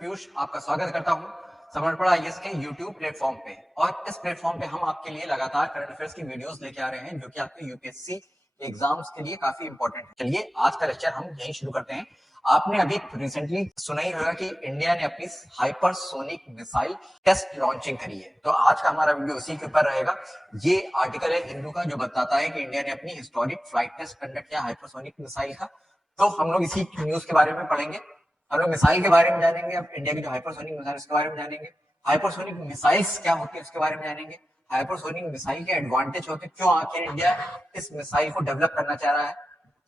पीयूष आपका स्वागत करता हूं समर्पण आईएएस के YouTube प्लेटफॉर्म पे। और इस प्लेटफॉर्म पे हम आपके लिए लगातार करंट अफेयर्स की वीडियोस लेके आ रहे हैं जो कि आपके यूपीएससी एग्जाम्स के लिए काफी इंपॉर्टेंट है। चलिए आज का लेक्चर हम यहीं शुरू करते हैं। आपने अभी रिसेंटली सुना ही होगा कि इंडिया ने अपनी हाइपरसोनिक मिसाइल टेस्ट लॉन्चिंग करी है, तो आज का हमारा वीडियो उसी के ऊपर रहेगा। ये आर्टिकल है हिंदू का जो बताता है कि इंडिया ने अपनी हिस्टोरिक फ्लाइट टेस्ट कंडक्ट किया हाइपरसोनिक मिसाइल का। तो हम लोग इसी न्यूज के बारे में पढ़ेंगे, हम लोग मिसाइल के बारे में जानेंगे, अब इंडिया की जो हाइपरसोनिक मिसाइल उसके बारे में जानेंगे, हाइपरसोनिक मिसाइल्स क्या होती है उसके बारे में जानेंगे, हाइपरसोनिक मिसाइल के एडवांटेज होते हैं, क्यों आखिर इंडिया इस मिसाइल को डेवलप करना चाह रहा है,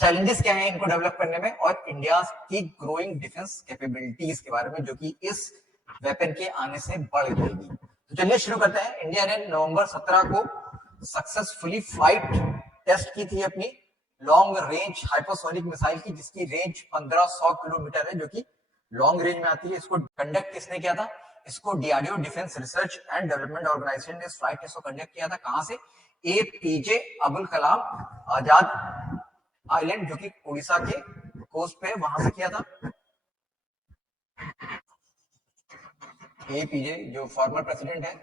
चैलेंजेस क्या है इनको डेवलप करने में, और इंडिया की ग्रोइंग डिफेंस कैपेबिलिटीज के बारे में जो कि इस वेपन के आने से बढ़ जाएगी। तो चलिए शुरू करते हैं। इंडिया ने नवंबर 17 को सक्सेसफुली फ्लाइट टेस्ट की थी अपनी लॉन्ग रेंज हाइपरसोनिक मिसाइल की, जिसकी रेंज 1500 किलोमीटर है, जो कि लॉन्ग रेंज में आती है। इसको कंडक्ट किसने किया था? इसको DRDO defence research and development organisation ने इस फ्लाइट टेस्ट को कंडक्ट किया था। कहां से? एपीजे अब्दुल कलाम आजाद आइलैंड जो कि उड़ीसा के कोस्ट पे, वहां से किया था। एपीजे जो फॉर्मर प्रेसिडेंट है,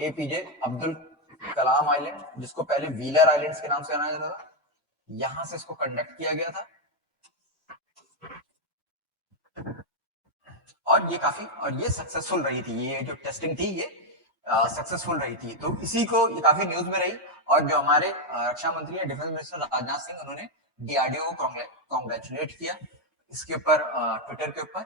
एपीजे अब्दुल कलाम आइलैंड, जिसको पहले व्हीलर आइलैंड्स के नाम से जाना जाता था, यहां से इसको कंडक्ट किया गया था। और ये सक्सेसफुल रही थी, ये जो टेस्टिंग थी ये सक्सेसफुल रही थी। तो इसी को ये काफी न्यूज में रही। और जो हमारे रक्षा मंत्री है, डिफेंस मिनिस्टर राजनाथ सिंह, उन्होंने डीआरडीओ को कांग्रेचुलेट किया इसके ऊपर ट्विटर के ऊपर।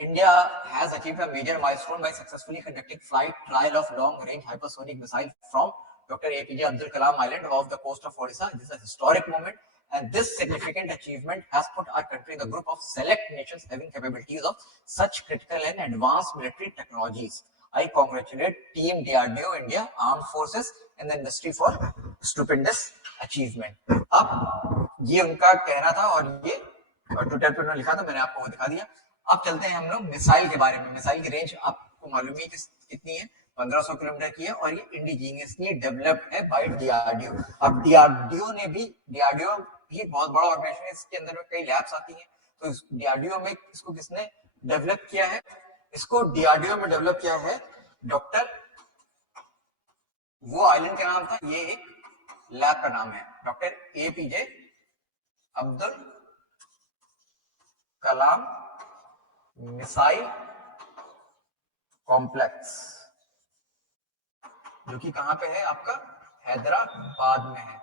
India has achieved a major milestone by successfully conducting flight trial of long range hypersonic missile from Dr. APJ Abdul Kalam Island off the coast of Odisha. This is a historic moment, and this significant achievement has put our country in the group of select nations having capabilities of such critical and advanced military technologies. I congratulate Team DRDO India, Armed Forces, and the industry for stupendous achievement. अब ये उनका कहना था और ये Twitter पर उन्होंने लिखा था, मैंने आपको वो दिखा दिया। अब चलते हैं हम लोग मिसाइल के बारे में। मिसाइल की रेंज आपको मालूम है कितनी है? 1500 किलोमीटर की है, और ये इंडिजीनियसली डेवलप्ड है बाय डीआरडीओ। अब डीआरडीओ भी बहुत बड़ा ऑर्गेनाइजेशन है, इसके अंदर में कई लैब्स आती हैं। तो डीआरडीओ में इसको किसने डेवलप किया है? इसको डीआरडीओ में डेवलप किया है डॉक्टर, वो आइलैंड का नाम था, ये एक लैब का नाम है, doctor APJ Abdul Kalam missile complex, जो कि कहां पे है? आपका हैदराबाद में है।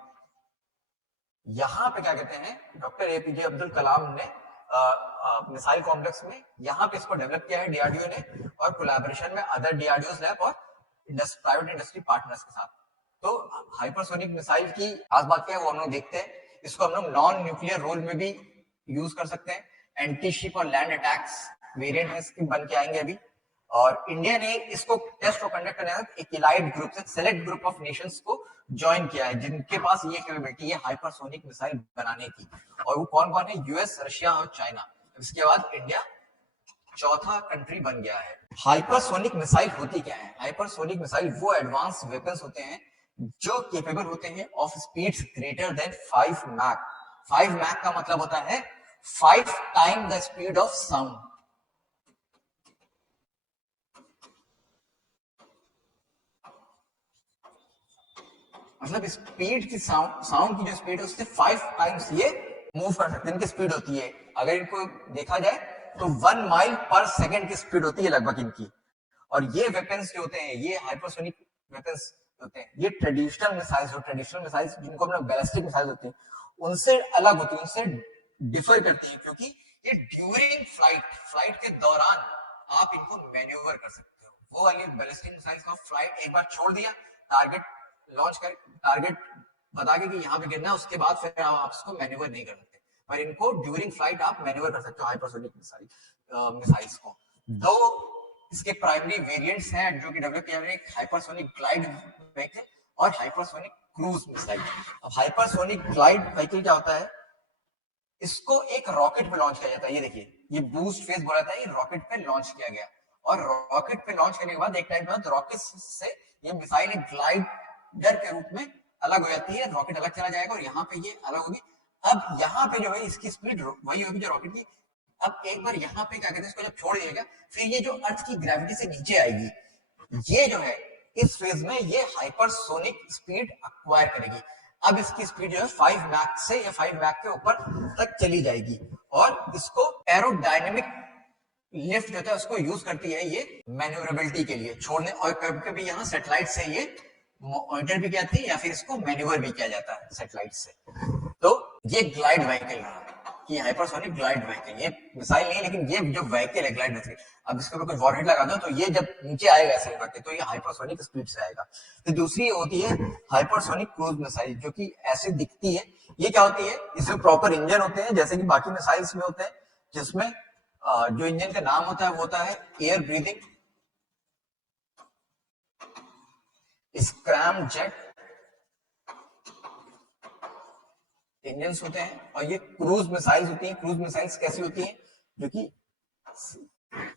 यहां पे क्या कहते हैं, डॉक्टर एपीजे अब्दुल कलाम ने मिसाइल कॉम्प्लेक्स में यहां पे इसको डेवलप किया है डीआरडीओ ने, और कोलैबोरेशन में अदर डीआरडीओ लैब और प्राइवेट इंडस्ट्री पार्टनर्स के साथ। तो हाइपरसोनिक मिसाइल की खास बात क्या है वो हम लोग देखते हैं। इसको हम लोग नॉन न्यूक्लियर रोल में भी यूज कर सकते हैं। एंटी शिप और लैंड अटैक्स वेरिएंट में इसके बन के आएंगे अभी। और इंडिया ने इसको टेस्ट को कंडक्ट करने एक इलाइट ग्रुप से सेलेक्ट ग्रुप ऑफ नेशंस को ज्वाइन किया है, जिनके पास ये कैपेबिलिटी है हाइपरसोनिक मिसाइल बनाने की। और वो कौन कौन है? यूएस, रशिया और चाइना। इसके बाद इंडिया चौथा कंट्री बन गया है। हाइपरसोनिक मिसाइल होती क्या है? हाइपरसोनिक मिसाइल वो एडवांस वेपन्स होते हैं जो केपेबल होते हैं of speeds greater than 5 Mach. 5 Mach का मतलब होता है 5 time the speed of sound. मतलब स्पीड की साउंड की जो स्पीड है उससे 5 टाइम्स ये मूव कर सकते हैं। इनकी स्पीड होती है, अगर इनको देखा जाए तो 1 माइल पर सेकेंड की स्पीड होती है लगभग इनकी। और ये वेपन्स जो होते हैं, ये हाइपरसोनिक वेपन्स होते हैं, ये ट्रेडिशनल मिसाइल्स जिनको हम लोग बैलिस्टिक मिसाइल्स होते हैं उनसे अलग होती है, उनसे डिफर करती है, क्योंकि ये ड्यूरिंग फ्लाइट के दौरान आप इनको मैन्यूवर कर सकते हो। वो वाली बैलिस्टिक मिसाइल्स को फ्लाइट एक बार छोड़ दिया, टारगेट बता के कि यहाँ पे गिरना है, उसके बाद फिर आप इसको मैन्यूवर नहीं कर सकते। पर इनको ड्यूरिंग फ्लाइट आप मैन्यूवर कर सकते हो हाइपरसोनिक मिसाइल्स को। दो इसके प्राइमरी वेरिएंट्स हैं जो कि डेवलप किया गया है, हाइपरसोनिक ग्लाइड व्हीकल और हाइपरसोनिक क्रूज मिसाइल। अब हाइपरसोनिक ग्लाइड व्हीकल क्या होता है? इसको एक रॉकेट पे लॉन्च किया जाता है। ये देखिए, ये बूस्ट फेज बोला था, ये रॉकेट पे लॉन्च किया गया। और रॉकेट पे लॉन्च करने के बाद एक टाइम के बाद रॉकेट से ये मिसाइल एक ग्लाइडर के रूप में अलग हो जाती है, रॉकेट अलग चला जाएगा और यहाँ पे ये अलग होगी। अब यहाँ पे जो है इसकी स्पीड वही होगी जो रॉकेट की, अब एक बार यहाँ पे क्या कहते हैं, इसको जब छोड़ दिएगा, फिर ये जो अर्थ की ग्रेविटी से नीचे आएगी, ये जो है इस फेज में ये हाइपरसोनिक स्पीड एक्वायर करेगी। अब इसकी स्पीड जो है 5 मैक से या 5 मैक के ऊपर तक चली जाएगी, और इसको एरोडायनेमिक लिफ्ट जो है उसको यूज करती है ये मैन्यूवरेबिलिटी के लिए, छोड़ने, और कभी कभी यहाँ सेटेलाइट से ये मॉनिटर भी कहती है या फिर इसको मैन्यूवर भी किया जाता है सेटेलाइट से। तो ये ग्लाइड व्हीकल है कि हाइपरसोनिक ग्लाइड व्हीकल, ये मिसाइल नहीं लेकिन ये जो व्हीकल है ग्लाइड व्हीकल, अब इसके ऊपर कुछ वॉरहेड लगा दो तो ये जब नीचे आएगा ऐसे करके तो ये हाइपरसोनिक स्पीड से आएगा। तो दूसरी होती है हाइपरसोनिक क्रूज मिसाइल, जो कि ऐसे दिखती है। ये क्या होती है, इसमें प्रॉपर इंजन होते हैं जैसे कि बाकी मिसाइल्स में होते हैं, जिसमें जो इंजन का नाम होता है वो होता है air breathing scrum jet engine होते हैं। और ये क्रूज मिसाइल्स होती हैं। क्रूज मिसाइल्स कैसी होती हैं, जो कि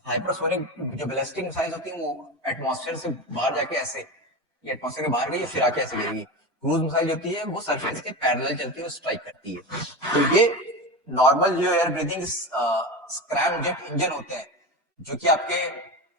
हाइपरसोनिक जो बैलिस्टिक मिसाइल्स होती हैं वो एटमॉस्फेयर से बाहर जाके ऐसे, ये एटमॉस्फेयर के बाहर गई फिर आके ऐसे गिरेगी। क्रूज मिसाइल जो होती है वो सरफेस के पैरेलल चलती है और स्ट्राइक करती है। तो ये नॉर्मल जो air breathing scrum jet engine होते हैं, जो कि आपके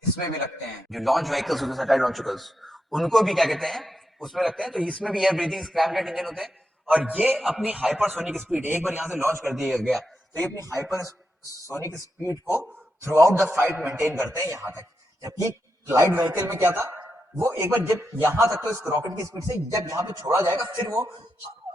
इसमें भी लगते हैं, जो लॉन्च व्हीकल्स होते हैं, सैटेलाइट लॉन्च व्हीकल्स, उनको भी क्या कहते हैं, उसमें लगते हैं। तो इसमें भी air breathing scrum jet engine होते हैं, और ये अपनी हाइपरसोनिक स्पीड, एक बार यहां से लॉन्च कर दिया गया तो ये अपनी हाइपरसोनिक स्पीड को through out the flight maintain करते हैं यहां तक। जबकि ग्लाइड व्हीकल में क्या था, वो एक बार जब यहां तक, तो इस रॉकेट की स्पीड से जब यहां पे छोड़ा जाएगा फिर वो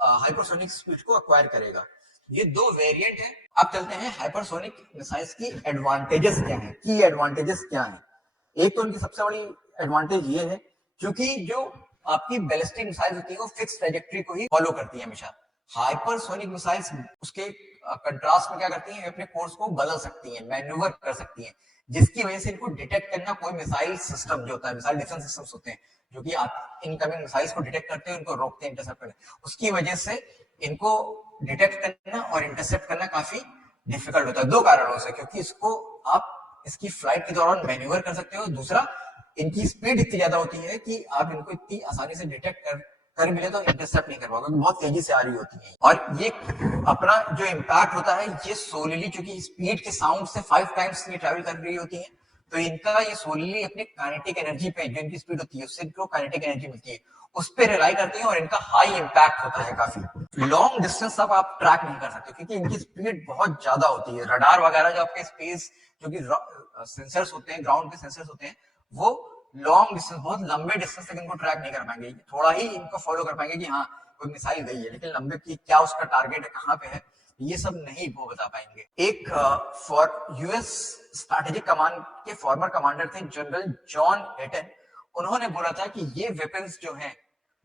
हाइपरसोनिक स्पीड को एक्वायर करेगा। ये दो वेरिएंट है। अब चलते हैं हाइपरसोनिक मिसाइल्स की एडवांटेजेस क्या है, की एडवांटेजेस क्या है। एक तो उनकी सबसे बड़ी एडवांटेज ये है, क्योंकि जो आपकी बैलिस्टिक मिसाइल्स होती है वो फिक्स ट्रैजेक्टरी को ही फॉलो करती है हमेशा। हाइपरसोनिक मिसाइल्स उसके कंट्रास्ट में क्या करती हैं, अपने कोर्स को बदल सकती हैं, मैन्यूवर कर सकती हैं, जिसकी वजह से इनको डिटेक्ट करना, कोई मिसाइल सिस्टम जो होता है, मिसाइल डिफेंस सिस्टम्स होते हैं जो कि आप इनकमिंग मिसाइल्स को डिटेक्ट करते हैं, उनको रोकते हैं, इंटरसेप्ट करते हैं, उसकी वजह से इनको डिटेक्ट करना और इंटरसेप्ट करना काफी डिफिकल्ट होता है, दो कारणों से। क्योंकि इसको आप इसकी फ्लाइट के दौरान मैन्यूवर कर सकते हो, दूसरा इनकी स्पीड इतनी ज्यादा होती है कि आप इनको इतनी आसानी से डिटेक्ट कर मिले तो इंटरसेप्ट नहीं कर पाओगे, बहुत तेजी से आ रही होती है। और ये अपना जो इम्पैक्ट होता है, ये सोलली चूंकि स्पीड के साउंड से 5 टाइम्स ये ट्रैवल कर रही होती है, तो इनका ये सोलली अपने काइनेटिक एनर्जी पे, जो इनकी स्पीड होती है उससे इनको काइनेटिक एनर्जी मिलती है, उस पर रिलाई करती है, और इनका हाई इम्पैक्ट होता है काफी। लॉन्ग डिस्टेंस तक आप ट्रैक नहीं कर सकते क्योंकि इनकी स्पीड बहुत ज्यादा होती है। रडार वगैरह जो आपके स्पेस, जो कि सेंसर्स होते हैं, ग्राउंड के सेंसर्स होते हैं, वो लॉन्ग डिस्टेंस, बहुत लंबे डिस्टेंस तक इनको ट्रैक नहीं कर पाएंगे, थोड़ा ही इनको फॉलो कर पाएंगे कि हाँ कोई मिसाइल गई है, लेकिन लंबे की क्या उसका टारगेट है, कहाँ पे है, ये सब नहीं वो बता पाएंगे। एक फॉर यूएस स्ट्रैटेजिक कमांड के फॉर्मर कमांडर थे जनरल जॉन हेटन, उन्होंने बोला था कि ये वेपन्स जो हैं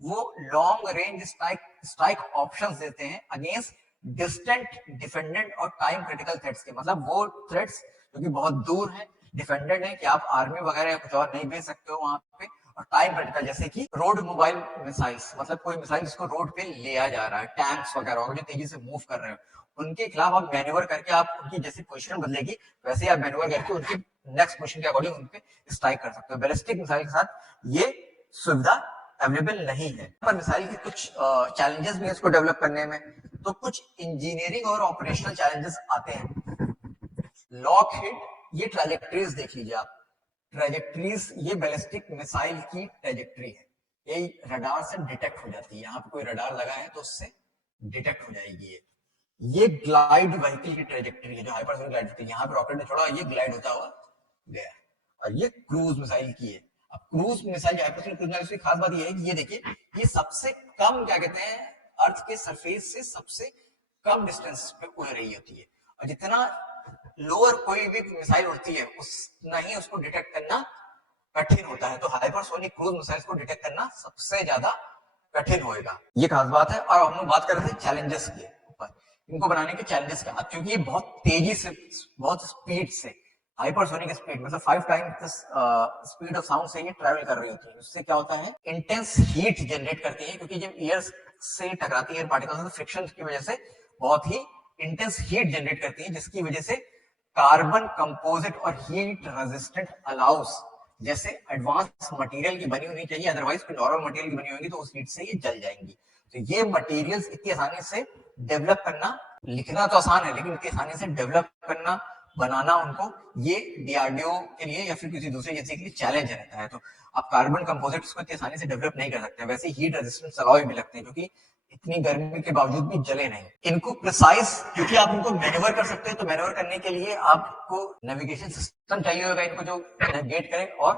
वो लॉन्ग रेंज स्ट्राइक ऑप्शंस देते हैं अगेंस्ट डिस्टेंट, डिफेंडेंट और टाइम क्रिटिकल थ्रेट्स के। मतलब वो थ्रेट्स जो कि बहुत दूर है, डिफेंडेंट है कि आप आर्मी वगैरह या कुछ और नहीं भेज सकते हो वहां पे, और टाइम क्रिटिकल जैसे कि रोड मोबाइल मिसाइल्स, मतलब कोई मिसाइल जिसको रोड पे ले आ जा रहा है, टैंक्स वगैरह जो तेजी से मूव कर रहे हो, उनके खिलाफ आप मैन्यूवर करके, आप उनकी जैसी पोजीशन बदलेगी वैसे ही आप मैन्यूवर करके उनकी नेक्स्ट पोजीशन के अकॉर्डिंग उनपे स्ट्राइक कर सकते हो। बैलिस्टिक मिसाइल के साथ ये सुविधा अवेलेबल नहीं है। पर मिसाइल के कुछ चैलेंजेस भी है इसको डेवलप करने में, तो कुछ इंजीनियरिंग और ऑपरेशनल चैलेंजेस आते हैं। लॉकहीड, ये ट्रैजेक्टरीज देख लीजिए आप, ट्रैजेक्टरीज, ये बैलिस्टिक मिसाइल की ट्रैजेक्टरी है, ये रडार से डिटेक्ट हो जाती है, यहाँ पे कोई रडार लगा है तो उससे डिटेक्ट हो जाएगी। ये ग्लाइड व्हीकल की ट्रैजेक्टरी है, जो हाइपरसोनिक ग्लाइड होती है, यहाँ पे रॉकेट ने छोड़ा, ये ग्लाइड होता हुआ गया। और ये क्रूज मिसाइल की है। अब cruise missile, hypersonic cruise missile की खास बात ये है कि ये देखिए, ये सबसे कम क्या कहते हैं, अर्थ के सरफेस से सबसे कम डिस्टेंस पे उड़ रही होती है, और जितना लोअर कोई भी मिसाइल उड़ती है उतना ही उसको डिटेक्ट करना कठिन होता है। तो हाइपरसोनिक क्रूज मिसाइल्स को डिटेक्ट करना सबसे ज्यादा कठिन होएगा, ये खास बात है। और हम लोग बात कर रहे थे चैलेंजेस के ऊपर, इनको बनाने के चैलेंजेस का, क्योंकि ये बहुत तेजी से, बहुत स्पीड से, हाइपरसोनिक स्पीड मतलब 5 टाइम्स स्पीड ऑफ साउंड से ये ट्रैवल कर रही होती है। उससे क्या होता है, इंटेंस हीट जनरेट करती है, क्योंकि जब एयर से टकराती है, एयर पार्टिकल्स, तो फ्रिक्शन की वजह से बहुत ही इंटेंस हीट जनरेट करती है, जिसकी वजह से कार्बन कंपोजिट और हीट रेजिस्टेंट अलाउस जैसे एडवांस मटेरियल की बनी होनी चाहिए, अदरवाइज कोई नॉर्मल मटेरियल की बनी होगी तो उस हीट से ये जल जाएंगी। तो ये मटेरियल्स इतनी आसानी से डेवलप करना, लिखना तो आसान है लेकिन इतनी आसानी से डेवलप करना बनाना उनको ये डीआरडीओ के लिए या फिर किसी दूसरी एजेंसी के लिए चैलेंज रहता है। तो आप कार्बन कंपोजिट्स को इतनी आसानी से डेवलप नहीं कर सकते। वैसे हीट रेजिस्टेंट अलॉय भी लगते हैं जो कि इतनी गर्मी के बावजूद भी जले नहीं। इनको प्रिसाइज, क्योंकि आप इनको मैन्यूवर कर सकते हैं, तो मैन्यूवर करने के लिए आपको नेविगेशन सिस्टम चाहिए होगा इनको जो नेविगेट करे, और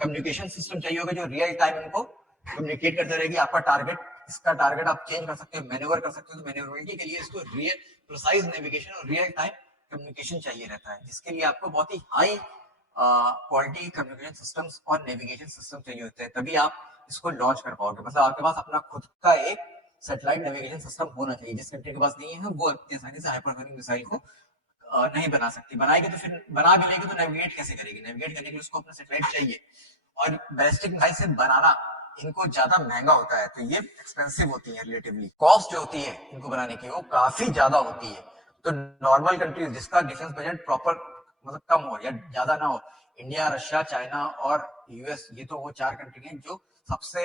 कम्युनिकेशन सिस्टम चाहिए होगा जो रियल टाइम इनको कम्युनिकेट करते रहेगी। आपका टारगेट, इसका टारगेट आप चेंज कर सकते हो, मैन्यूवर कर सकते हो। तो मैन्यूवरिटी के लिए इसको रियल प्रिसाइज नेविगेशन और रियल टाइम कम्युनिकेशन चाहिए रहता है, जिसके लिए आपको बहुत ही हाई क्वालिटी कम्युनिकेशन सिस्टम्स और नेविगेशन सिस्टम चाहिए होते हैं, तभी आप इसको लॉन्च कर पाओगे। मतलब आपके पास अपना खुद का एक सैटेलाइट नेविगेशन सिस्टम होना चाहिए। जिस कंट्री के पास नहीं है वो इतनी आसानी से हाइपरसोनिक मिसाइल को नहीं बना सकती। बनाएगी तो फिर बना भी लेगी तो नेविगेट कैसे करेगी? नेविगेट करने के लिए उसको अपना सैटेलाइट चाहिए, और बैलिस्टिक मिसाइल से बनाना इनको ज्यादा महंगा होता है, तो ये एक्सपेंसिव होती है रिलेटिवली। कॉस्ट जो होती है इनको बनाने की वो काफी ज्यादा होती है। तो नॉर्मल कंट्रीज जिसका डिफेंस बजट प्रॉपर मतलब कम हो या ज्यादा ना हो, इंडिया, रशिया, चाइना और यूएस, ये तो वो 4 कंट्री हैं जो सबसे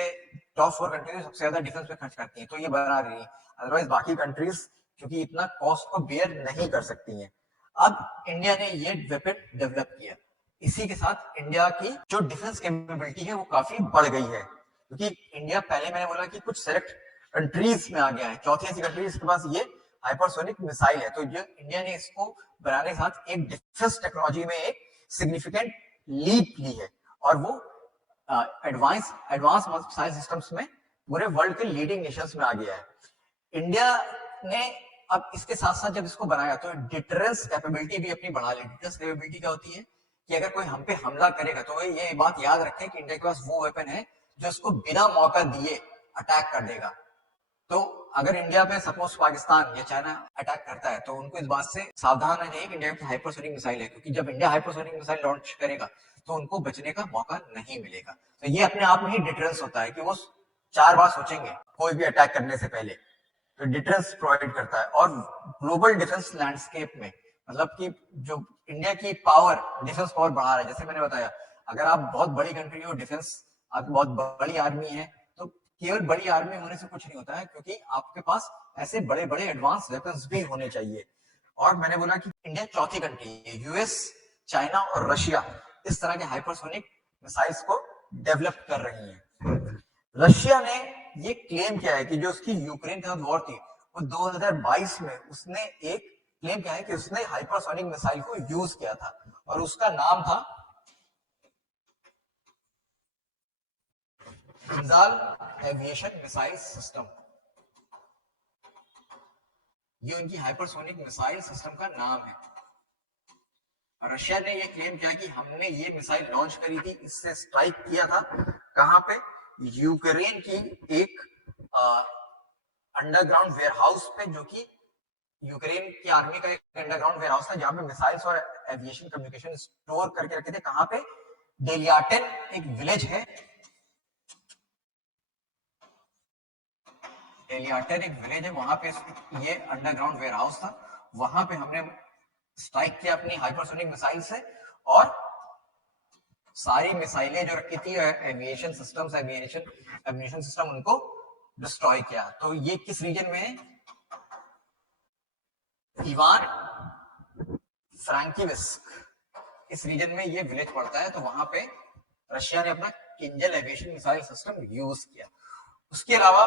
टॉप 4 कंट्रीज सबसे ज्यादा डिफेंस पे खर्च करती हैं, तो ये बना रही है। अदरवाइज बाकी कंट्रीज क्योंकि इतना कॉस्ट को बेयर नहीं कर सकती हैं। अब इंडिया ने ये वेपन डेवलप किया, इसी के साथ इंडिया की जो डिफेंस कैपेबिलिटी है वो काफी बढ़ गई है, क्योंकि इंडिया पहले मैंने बोला कि कुछ सेलेक्ट कंट्रीज में आ गया है, चौथी ऐसी कंट्रीज के पास ये हाइपरसोनिक मिसाइल है। तो जो इंडिया ने इसको बनाने के साथ एक डिफेंस टेक्नोलॉजी में एक सिग्निफिकेंट लीप ली है, और वो एडवांस मिसाइल सिस्टम्स में पूरे वर्ल्ड के लीडिंग नेशंस में आ गया है। इंडिया ने अब इसके साथ साथ जब इसको बनाया तो डिटरेंस कैपेबिलिटी भी अपनी बढ़ा ली। डिटरेंस कैपेबिलिटी क्या होती है कि अगर कोई हम पे हमला करेगा तो ये बात याद रखें कि इंडिया के पास वो वेपन है जो इसको बिना मौका दिए अटैक कर देगा। तो अगर इंडिया पे सपोज पाकिस्तान या चाइना अटैक करता है तो उनको इस बात से सावधान रहना चाहिए कि इंडिया पे हाइपरसोनिक मिसाइल है, क्योंकि जब इंडिया हाइपरसोनिक मिसाइल लॉन्च करेगा तो उनको बचने का मौका नहीं मिलेगा। तो ये अपने आप में ही डिटरेंस होता है कि वो 4 बार सोचेंगे कोई भी अटैक करने से पहले। तो डिफरेंस प्रोवाइड करता है। और ग्लोबल डिफेंस लैंडस्केप में मतलब कि जो इंडिया की पावर, डिफेंस पावर बढ़ा रहा है, जैसे मैंने बताया, अगर आप बहुत बड़ी कंट्री हो, डिफेंस आपकी बहुत बड़ी आर्मी है, तो केवल बड़ी आर्मी होने से कुछ नहीं होता है, क्योंकि आपके पास ऐसे बड़े बड़े एडवांस वेपन्स भी होने चाहिए। और मैंने बोला कि इंडिया चौथी कंट्री है, यूएस, चाइना और रशिया इस तरह के हाइपरसोनिक मिसाइल्स को डेवलप कर रही है। रशिया ने ये क्लेम किया है कि जो उसकी यूक्रेन के साथ वॉर थी वो 2022 में उसने एक क्लेम किया है कि उसने हाइपरसोनिक मिसाइल को यूज किया था, और उसका नाम था किंजल एविएशन मिसाइल सिस्टम। ये उनकी हाइपरसोनिक मिसाइल सिस्टम का नाम है। रशिया ने ये क्लेम किया कि हमने ये मिसाइल लॉन्च करी थी, इससे स्ट्राइक किया था कहां पे? यूक्रेन की एक अंडरग्राउंड वेयरहाउस पे, जो कि यूक्रेन की आर्मी का एक अंडरग्राउंड वेयरहाउस था जहां पे मिसाइल्स और एविएशन कम्युनिकेशन स्टोर करके रखे थे। कहां पे? डेलियाटन एक विलेज है, डेलियाटन एक विलेज है, वहां पे ये अंडरग्राउंड वेयरहाउस था। वहां पे हमने स्ट्राइक किया अपनी हाइपरसोनिक मिसाइल से, और सारी मिसाइलें जो रखी थी एविएशन सिस्टम्स, एविएशन सिस्टम, उनको डिस्ट्रॉय किया। तो ये किस रीजन में है? इवान फ्रैंकिविस्क इस रीजन में ये विलेज पड़ता है। तो वहां पे रशिया ने अपना Kinjal aviation missile system use किया। उसके अलावा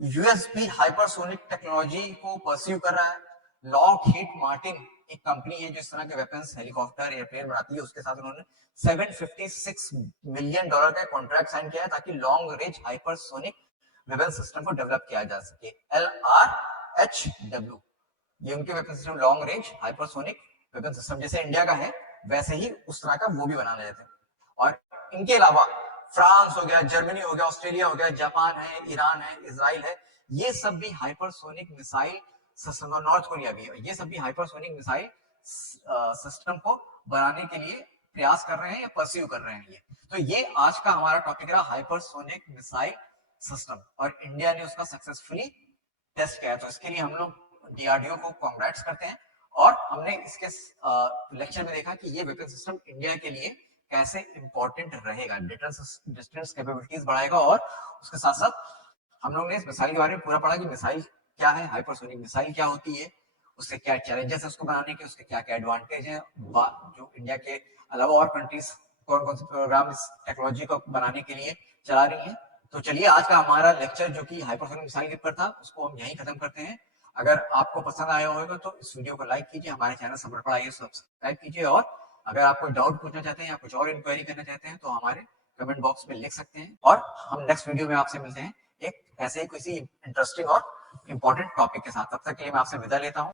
यूएस भी हाइपरसोनिक टेक्नोलॉजी को परस्यू कर रहा है। लॉकहीड मार्टिन एक कंपनी है जो इस तरह के वेपन्स, हेलीकॉप्टर, एयरप्लेन बनाती है, उसके साथ उन्होंने $756 मिलियन का कॉन्ट्रैक्ट साइन किया है ताकि long range hypersonic weapon system को डेवलप किया जा सके। LRHW ये उनके weapon system, long range hypersonic weapon system, जैसे इंडिया का है वैसे ही उस तरह का वो भी बनाने जाते हैं। और इनके अलावा फ्रांस हो गया, जर्मनी हो गया, ऑस्ट्रेलिया हो गया, जापान है, ईरान है, इजराइल है, ये सब भी हाइपरसोनिक मिसाइल सिस्टम, और नॉर्थ कोरिया भी है, ये सब भी हाइपरसोनिक मिसाइल सिस्टम को बनाने के लिए प्रयास कर रहे हैं या परस्यू कर रहे हैं। ये तो ये आज का हमारा टॉपिक रहा, हाइपरसोनिक मिसाइल सिस्टम, और इंडिया ने उसका सक्सेसफुली टेस्ट किया। तो इसके लिए हम लोग डीआरडीओ को कांग्रेट्स करते हैं। और हमने इसके लेक्चर में देखा कि ये वेपन सिस्टम इंडिया के लिए कैसे इंपॉर्टेंट रहेगा, डिस्टेंस कैपेबिलिटीज बढ़ाएगा, और उसके साथ साथ हम लोग ने इस मिसाइल के बारे में पूरा पढ़ा कि मिसाइल क्या है, हाइपरसोनिक मिसाइल क्या होती है, उसके क्या चैलेंजेस है उसको बनाने के, उसके क्या क्या एडवांटेज है, जो इंडिया के अलावा और कंट्रीज कौन कौन से प्रोग्राम इस टेक्नोलॉजी को बनाने के लिए चला रही हैं। तो चलिए आज का हमारा लेक्चर जो कि हाइपरसोनिक मिसाइल के ऊपर था उसको हम यहीं खत्म करते हैं। अगर आपको पसंद आया होगा तो इस वीडियो को लाइक कीजिए, हमारे चैनल समर्पण आईएएस सब्सक्राइब कीजिए, और अगर आप कोई डाउट पूछना चाहते हैं या कुछ और इंक्वायरी करना चाहते हैं तो हमारे कमेंट बॉक्स में लिख सकते हैं। और हम नेक्स्ट वीडियो में आपसे मिलते हैं एक ऐसे ही किसी इंटरेस्टिंग और इंपॉर्टेंट टॉपिक के साथ। तब तक के लिए मैं आपसे विदा लेता हूँ।